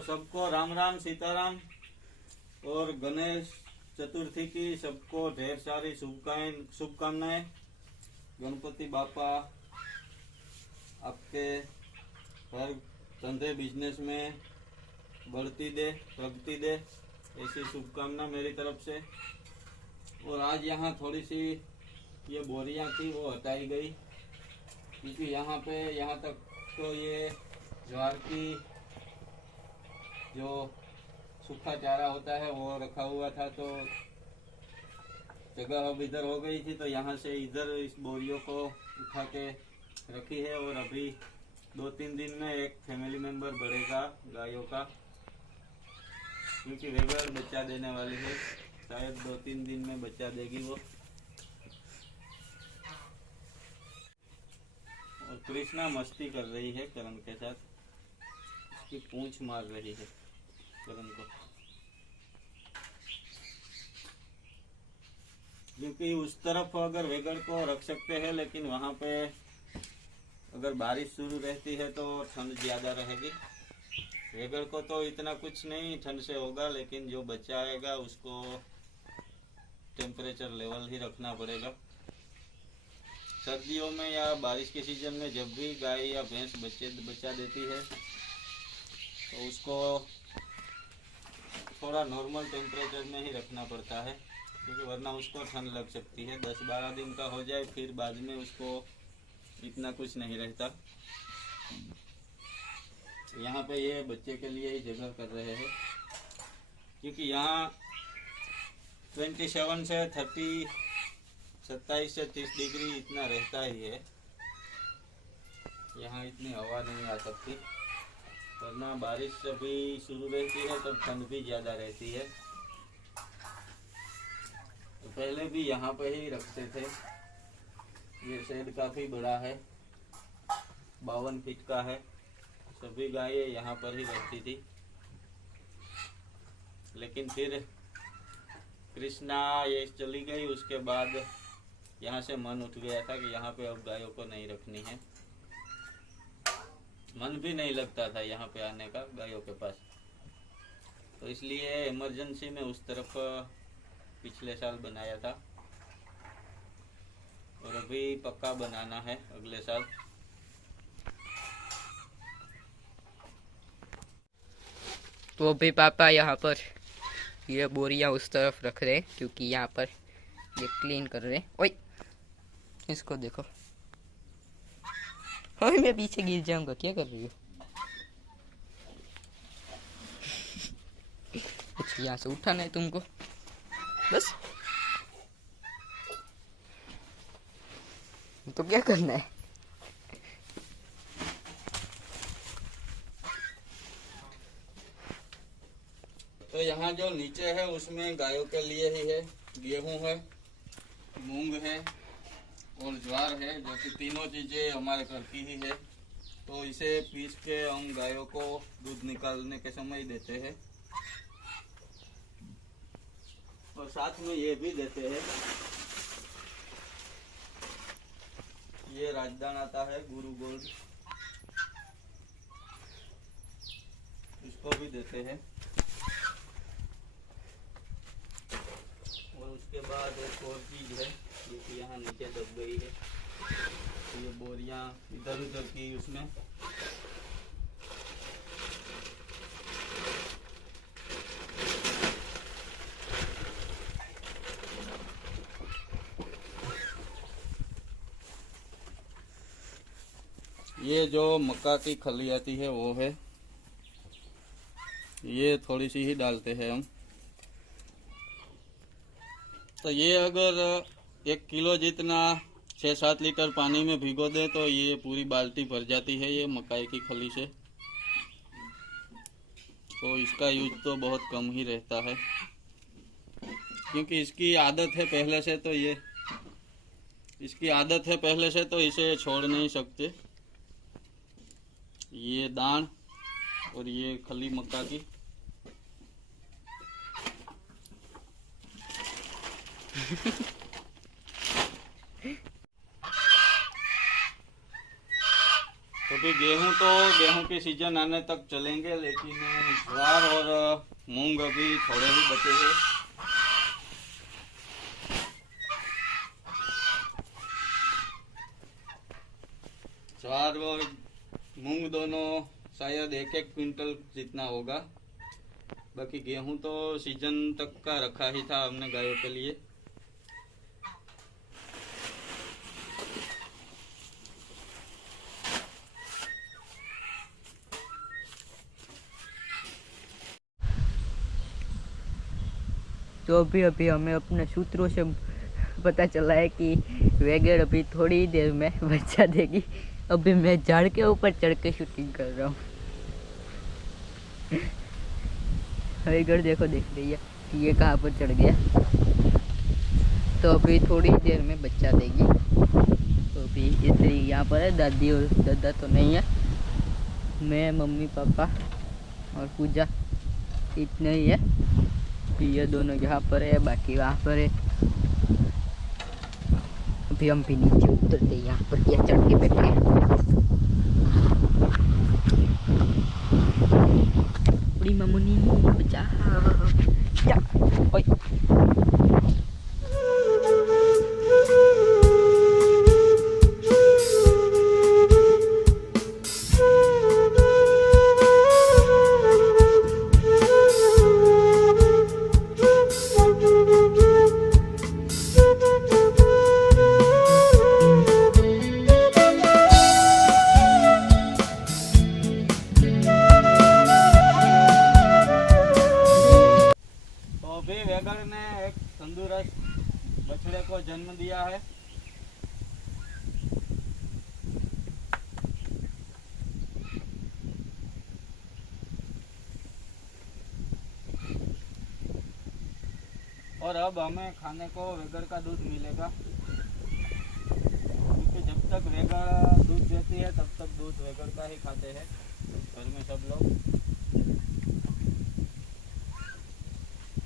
तो सबको राम राम सीताराम और गणेश चतुर्थी की सबको ढेर सारी शुभकामनाएं। गणपति बापा आपके हर धंधे बिजनेस में बढ़ती दे, प्रगति दे, ऐसी शुभकामना मेरी तरफ से। और आज यहाँ थोड़ी सी ये बोरियां थी वो हटाई गई, क्योंकि यहाँ तक तो ये ज्वार की जो सूखा चारा होता है वो रखा हुआ था, तो जगह अब इधर हो गई थी, तो यहाँ से इधर इस बोरियों को उठा के रखी है। और अभी 2-3 दिन में एक फैमिली मेंबर बढ़ेगा गायों का, क्योंकि रेगुलर बच्चा देने वाली है। शायद 2-3 दिन में बच्चा देगी वो। और कृष्णा मस्ती कर रही है करण के साथ, उसकी पूंछ मार रही है करण को, क्योंकि उस तरफ अगर वेगड़ को रख सकते हैं, लेकिन वहाँ पे अगर बारिश शुरू रहती है तो ठंड ज़्यादा रहेगी। वेगड़ को तो इतना कुछ नहीं ठंड से होगा, लेकिन जो बच्चा आएगा उसको टेम्परेचर लेवल ही रखना पड़ेगा। सर्दियों में या बारिश के सीजन में जब भी गाय या भैंस बच्चा देती है तो उसको थोड़ा नॉर्मल टेम्परेचर में ही रखना पड़ता है, क्योंकि वरना उसको ठंड लग सकती है। 10-12 दिन का हो जाए फिर बाद में उसको इतना कुछ नहीं रहता। यहाँ पे ये बच्चे के लिए ही जगह कर रहे हैं, क्योंकि यहाँ 27 से 27 से 30 डिग्री इतना रहता ही है। यहाँ इतनी हवा नहीं आ सकती, वरना बारिश अभी शुरू रहती है तब ठंड भी ज़्यादा रहती है। तो पहले भी यहाँ पे ही रखते थे। ये शेड काफ़ी बड़ा है, 52 फीट का है। सभी गायें यहाँ पर ही रहती थी, लेकिन फिर कृष्णा ये चली गई, उसके बाद यहाँ से मन उठ गया था कि यहाँ पे अब गायों को नहीं रखनी है। मन भी नहीं लगता था यहाँ पे आने का गायों के पास, तो इसलिए इमरजेंसी में उस तरफ पिछले साल बनाया था, और अभी पक्का बनाना है अगले साल। तो भी पापा यहाँ पर ये बोरियां उस तरफ रख रहे हैं, क्योंकि यहाँ पर ये क्लीन कर रहे हैं। ओए इसको देखो, ओए मैं पीछे गिर जाऊंगा, क्या कर रही हो? अच्छा यहाँ से उठाना है तुमको, बस तो क्या करना है? तो यहाँ जो नीचे है उसमें गायों के लिए ही है। गेहूं है, मूंग है और ज्वार है, जो कि तीनों चीजें हमारे घर की ही है। तो इसे पीस के हम गायों को दूध निकालने के समय देते हैं, और साथ में ये भी देते हैं, ये राजदान आता है गुरु गोल्ड, इसको भी देते हैं। और उसके बाद एक और चीज़ है, ये कि यहाँ नीचे दब गई है, तो ये बोरियां इधर उधर की उसमें ये जो मक्का की खली आती है वो है, ये थोड़ी सी ही डालते हैं हम। तो ये अगर 1 किलो जितना 6-7 लीटर पानी में भिगो दे तो ये पूरी बाल्टी भर जाती है ये मकाई की खली से। तो इसका यूज तो बहुत कम ही रहता है, क्योंकि इसकी आदत है पहले से, तो इसे छोड़ नहीं सकते। ये दान और ये खली मक्का की क्योंकि गेहूं की सीजन आने तक चलेंगे, लेकिन ज्वार और मूंग अभी थोड़े ही बचे हैं। ज्वार और मूंग दोनों शायद 1-1 क्विंटल जितना होगा। बाकी गेहूं तो सीजन तक का रखा ही था हमने गायों के लिए। तो अभी अभी हमें अपने सूत्रों से पता चला है कि वैगड़ अभी थोड़ी ही देर में बच्चा देगी। अभी मैं झाड़ के ऊपर चढ़ के शूटिंग कर रहा हूँ। वैगड़ देखो, देख रही है कि ये कहाँ पर चढ़ गया। तो अभी थोड़ी देर में बच्चा देगी। तो अभी इतनी यहाँ पर है, दादी और दादा तो नहीं है, मैं, मम्मी, पापा और पूजा, इतने ही है। ये दोनों यहाँ पर है, बाकी वहाँ पर है। अभी हम भी नीचे उतरते यहाँ पर क्या चढ़ के बैठे हैं। बड़ी मामूनी बचा क्या, ओए वैगड़ ने एक तंदुरुस्त बछड़े को जन्म दिया है। और अब हमें खाने को वैगड़ का दूध मिलेगा, क्योंकि जब तक वैगड़ दूध देती है तब तक दूध वैगड़ का ही खाते हैं घर में सब लोग।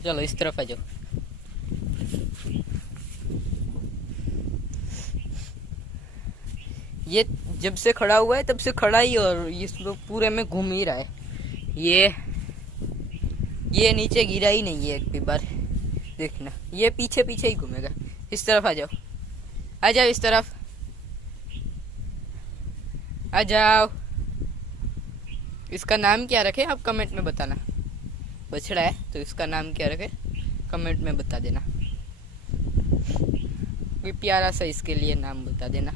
चलो इस तरफ आ जाओ। ये जब से खड़ा हुआ है तब से खड़ा ही, और इस पूरे में घूम ही रहा है। ये नीचे गिरा ही नहीं है एक भी बार, देखना। ये पीछे पीछे ही घूमेगा। इस तरफ आ जाओ, आ जाओ, इस तरफ आ जाओ। इसका नाम क्या रखे आप कमेंट में बताना। बछड़ा है तो इसका नाम क्या रखे कमेंट में बता देना। कोई प्यारा सा इसके लिए नाम बता देना।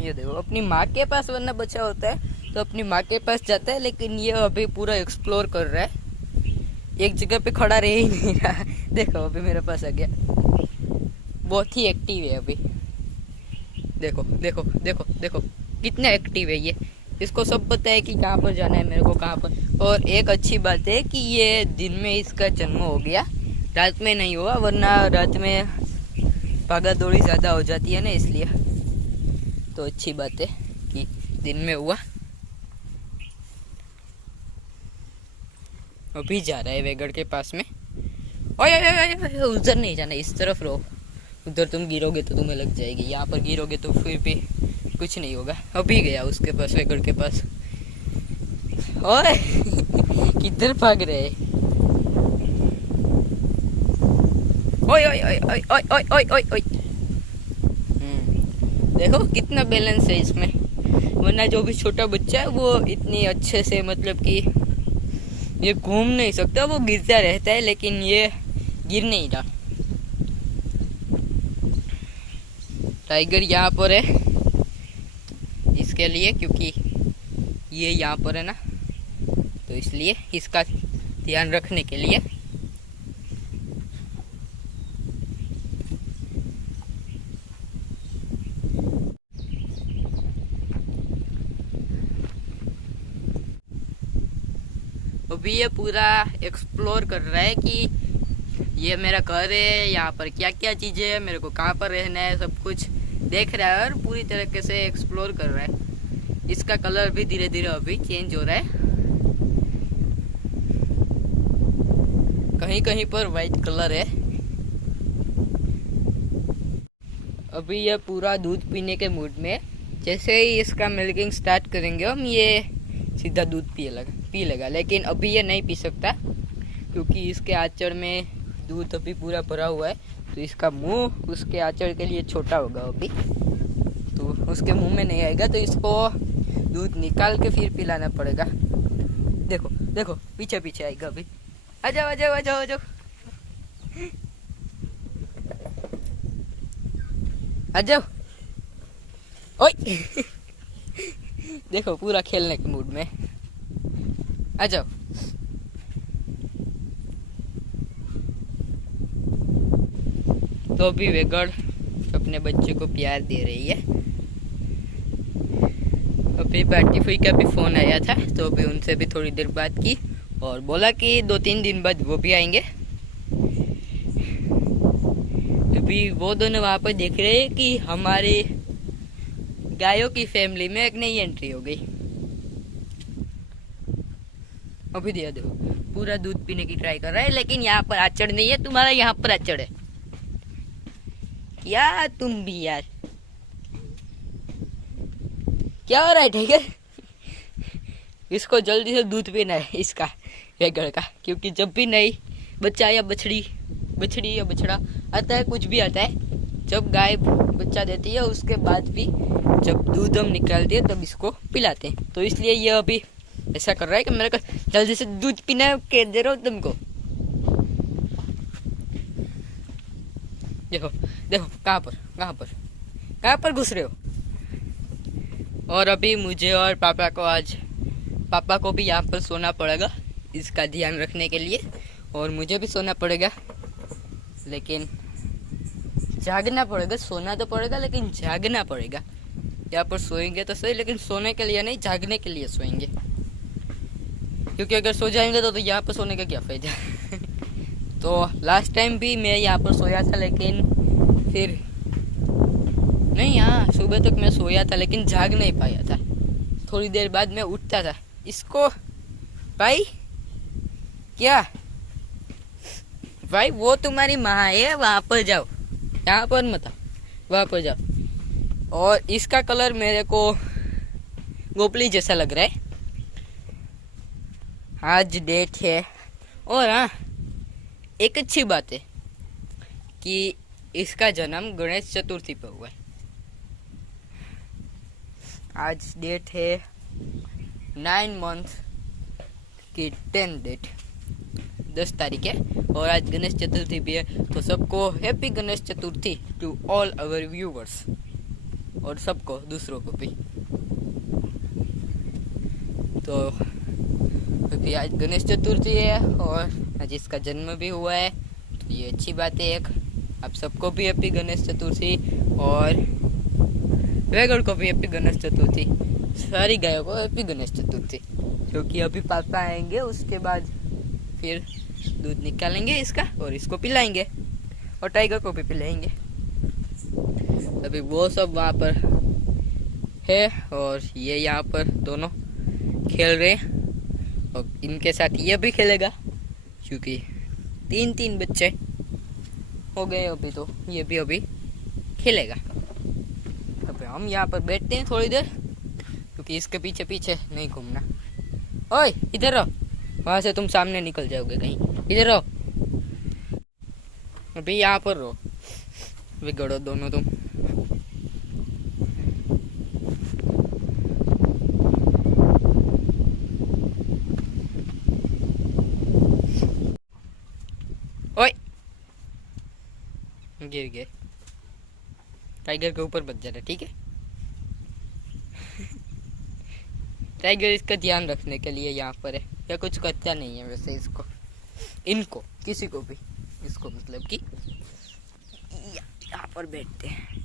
ये देखो अपनी माँ के पास वरना बच्चा होता है तो अपनी माँ के पास जाता है, लेकिन ये अभी पूरा एक्सप्लोर कर रहा है, एक जगह पे खड़ा रह ही नहीं रहा। देखो अभी मेरे पास आ गया, बहुत ही एक्टिव है अभी। देखो देखो देखो देखो कितना एक्टिव है ये। इसको सब पता है कि कहाँ पर जाना है मेरे को, कहाँ पर। और एक अच्छी बात है कि ये दिन में इसका जन्म हो गया, रात में नहीं हुआ, वरना रात में भागा दौड़ी ज़्यादा हो जाती है ना, इसलिए। तो अच्छी बात है कि दिन में हुआ। अभी जा रहा है वैगड़ के पास में। ओए उधर नहीं जाना, इस तरफ रहो। उधर तुम गिरोगे तो तुम्हें लग जाएगी, यहाँ पर गिरोगे तो फिर भी कुछ नहीं होगा। अभी गया उसके पास, वैगड़ के पास। ओए किधर भाग रहे? ओए ओए ओए ओए ओए ओए ओए ओए ओए। देखो कितना बैलेंस है इसमें, वरना जो भी छोटा बच्चा है वो इतनी अच्छे से, मतलब कि ये घूम नहीं सकता, वो गिरता रहता है, लेकिन ये गिर नहीं रहा। टाइगर यहाँ पर है इसके लिए, क्योंकि ये यहाँ पर है ना, तो इसलिए इसका ध्यान रखने के लिए। अभी ये पूरा एक्सप्लोर कर रहा है कि ये मेरा घर है, यहाँ पर क्या क्या चीज़ें है, मेरे को कहाँ पर रहना है, सब कुछ देख रहा है और पूरी तरीके से एक्सप्लोर कर रहा है। इसका कलर भी धीरे धीरे अभी चेंज हो रहा है, कहीं कहीं पर वाइट कलर है। अभी ये पूरा दूध पीने के मूड में है। जैसे ही इसका मिल्किंग स्टार्ट करेंगे हम, ये सीधा दूध पी लेगा। लेकिन अभी ये नहीं पी सकता क्योंकि इसके आंचड़ में दूध अभी पूरा भरा हुआ है, तो इसका मुंह उसके आंचड़ के लिए छोटा होगा अभी, तो उसके मुंह में नहीं आएगा, तो इसको दूध निकाल के फिर पिलाना पड़ेगा। देखो देखो पीछे पीछे आएगा अभी। आ जाओ आ जाओ आ जाओ आ जाओ आ जाओ। ओए देखो पूरा खेलने के मूड में। आ जाओ। तो अभी वेगड़ अपने बच्चे को प्यार दे रही है। अभी पार्टी फुई का भी फोन आया था, तो अभी उनसे भी थोड़ी देर बात की और बोला कि 2-3 दिन बाद वो भी आएंगे। अभी वो दोनों वहां पर देख रहे हैं कि हमारे गायों की फैमिली में एक नई एंट्री हो गई। अभी दिया देखो पूरा दूध पीने की ट्राई कर रहा है, लेकिन यहाँ पर आचड़ नहीं है, तुम्हारा यहाँ पर आचड़ है। यार तुम भी यार, क्या हो रहा है टाइगर? इसको जल्दी से दूध पीना है इसका, वेगड़ का, क्योंकि जब भी नई बच्चा या बछड़ी या बछड़ा आता है, कुछ भी आता है, जब गाय बच्चा देती है उसके बाद भी जब दूध हम निकालते हैं तब इसको पिलाते हैं। तो इसलिए ये अभी ऐसा कर रहा है कि मेरे को जल्दी से दूध पीना कह दे रहा हूँ तुमको। देखो देखो कहाँ पर घुस रहे हो। और अभी मुझे और पापा को भी यहाँ पर सोना पड़ेगा इसका ध्यान रखने के लिए, और मुझे भी सोना पड़ेगा, लेकिन जागना पड़ेगा। सोना तो पड़ेगा लेकिन जागना पड़ेगा। यहाँ पर सोएंगे तो सही, लेकिन सोने के लिए नहीं, जागने के लिए सोएंगे, क्योंकि अगर सो जाएंगे तो यहाँ पर सोने का क्या फायदा। तो लास्ट टाइम भी मैं यहाँ पर सोया था, लेकिन फिर नहीं, हाँ सुबह तक मैं सोया था लेकिन जाग नहीं पाया था। थोड़ी देर बाद मैं उठता था। इसको भाई क्या भाई, वो तुम्हारी माँ है, वहां पर जाओ, यहाँ पर मत, वहां पर जाओ। और इसका कलर मेरे को गोपली जैसा लग रहा है। आज डेट है, और हाँ एक अच्छी बात है कि इसका जन्म गणेश चतुर्थी पर हुआ है। आज डेट है 9 मंथ की 10 डेट, 10 तारीख है, और आज गणेश चतुर्थी भी है। तो सबको happy Ganesh Chaturthi to all our viewers, और सबको दूसरों को भी। तो अभी आज गणेश चतुर्थी है और आज इसका जन्म भी हुआ है, तो ये अच्छी बात है एक। आप सबको भी हैप्पी गणेश चतुर्थी, और वेगड़ को भी हैप्पी गणेश चतुर्थी, सारी गायों को हैप्पी गणेश चतुर्थी। क्योंकि अभी पापा आएंगे, उसके बाद फिर दूध निकालेंगे इसका और इसको पिलाएंगे, और टाइगर को भी पिलाएंगे। अभी वो सब वहाँ पर है और ये यहाँ पर दोनों खेल रहे हैं, और इनके साथ ये भी खेलेगा, क्योंकि 3 बच्चे हो गए अभी, तो ये भी अभी खेलेगा। अभी हम यहाँ पर बैठते हैं थोड़ी देर, क्योंकि इसके पीछे पीछे नहीं घूमना। ओए इधर रहो, वहां से तुम सामने निकल जाओगे कहीं, इधर रहो। अभी यहाँ पर रहो, बिगड़ो दोनों तुम। ओए गिर गए, टाइगर के ऊपर बच जा रहा, ठीक है। टाइगर इसका ध्यान रखने के लिए यहाँ पर है, या कुछ करता नहीं है वैसे इसको, इनको किसी को भी, इसको मतलब कि यहाँ पर बैठते हैं।